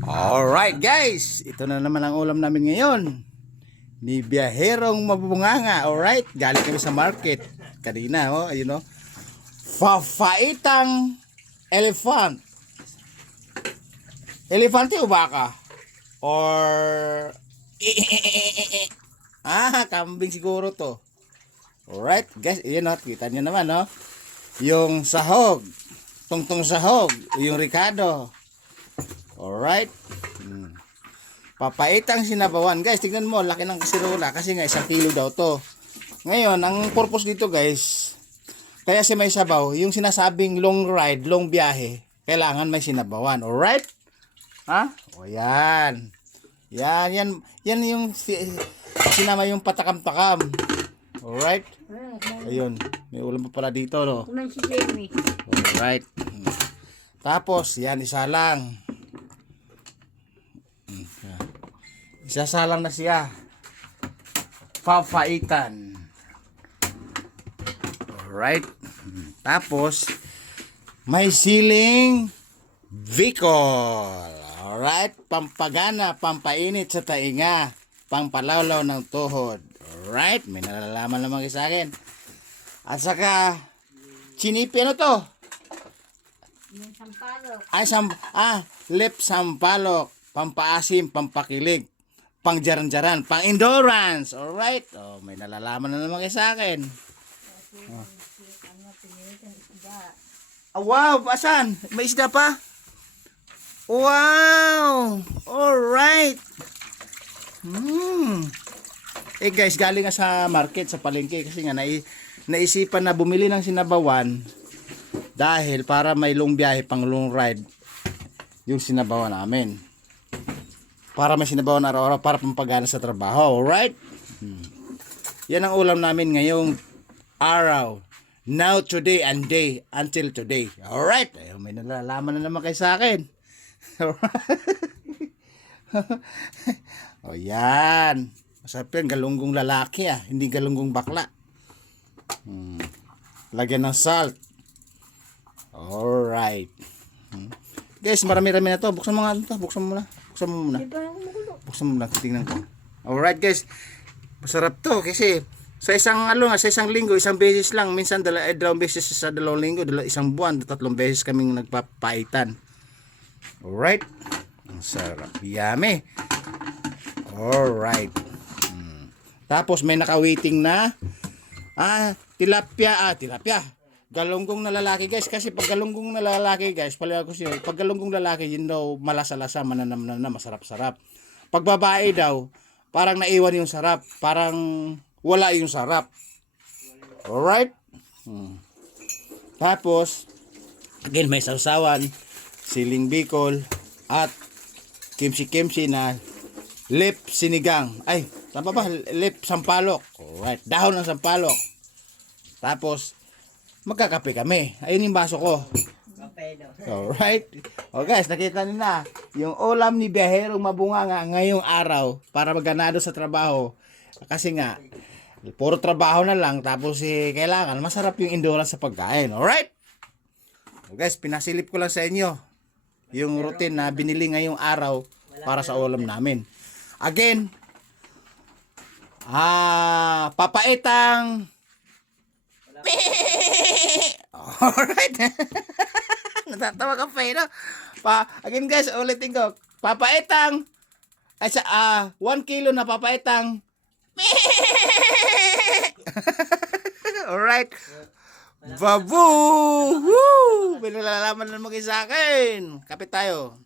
Alright guys, ito na naman ang ulam namin ngayon. Ni Biyaherong Mabunganga. Alright, galing kami sa market kanina, oh, ayun oh. Fafaitang elephant. Elefante o baka? Or kambing siguro to. Alright guys, ayun oh, kita nyo naman oh. Yung sahog, tungtong sahog, yung ricado. Alright. Papaitang sinabawan. Guys, tignan mo, laki ng kasirola. Kasi nga, 1 kilo daw to. Ngayon, ang purpose dito guys, kaya si may sabaw, yung sinasabing long ride, long biyahe, kailangan may sinabawan. Alright? Ha? O yan. Yan yung sinama yung patakam-takam. Alright? Ayun. May ulam pa pala dito, no? Alright. Tapos, yan, isa lang. Isasalang na siya. Papaitan. Alright. Tapos, may siling Bicol. Alright. Pampagana, pampainit sa tainga. Pampalawlaw ng tuhod. Alright. May nalalaman naman kayo sa akin. At saka, chinipi, ano to? Yung sampalok. Lip sampalok. Pampaasim, pampakilig, pangjaran-jaran, pang-endurance. Alright. Oh, may nalalaman na naman kayo sa akin. Wow, asan? May isda pa? Wow! Alright. Eh guys, galing nga sa market, sa palengke, kasi nga naisipan na bumili ng sinabawan dahil para may long biyahe, pang long ride yung sinabawan namin. Para may sinabawan araw-araw, para pampagana sa trabaho. Alright? Yan ang ulam namin ngayong araw. Now, today, and day, until today. Alright? Ayun, may nalalaman na naman kayo sa akin. O yan. Masarap yan, galunggong lalaki hindi galunggong bakla. Lagyan ng salt. Alright. Guys, marami-rami na to. Buksan mo nga ito. Buksan mo muna. Buksan mo muna. Tingnan ko. Alright guys. Masarap to kasi sa isang linggo, isang beses lang. Minsan dalawang beses sa 2 linggo, isang buwan, 3 beses kaming nagpapaitan. Alright. Ang sarap. Yummy. Alright. Tapos may naka-waiting na tilapia. Galunggong na lalaki guys, kasi pag galunggong na lalaki guys, paliwanag ko siya, pag galunggong lalaki yun daw malasa-lasa, mananam na masarap-sarap. Pag babae daw, parang naiwan yung sarap, parang wala yung sarap. Alright? Tapos again, may sausawan, siling Bicol at kimsi-kimsi na lip sinigang. Ay, tama ba? Lip sampalok. Alright, dahon ng sampalok. Tapos magkakape kami. Ayun yung baso ko. Alright. O guys, nakita niyo na yung ulam ni Biyaherong Mabunganga ngayong araw para maganado sa trabaho. Kasi nga, puro trabaho na lang, tapos kailangan masarap yung endurance sa pagkain. Alright? O guys, pinasilip ko lang sa inyo yung routine na binili ngayong araw para sa ulam namin. Again, papaitang alright. Natatawa ka pa no? Again guys, ulitin ko. Papaitang 1 kilo na papaitang alright. Babu! Woo! May nalalaman na mag-isa akin. Kapit tayo.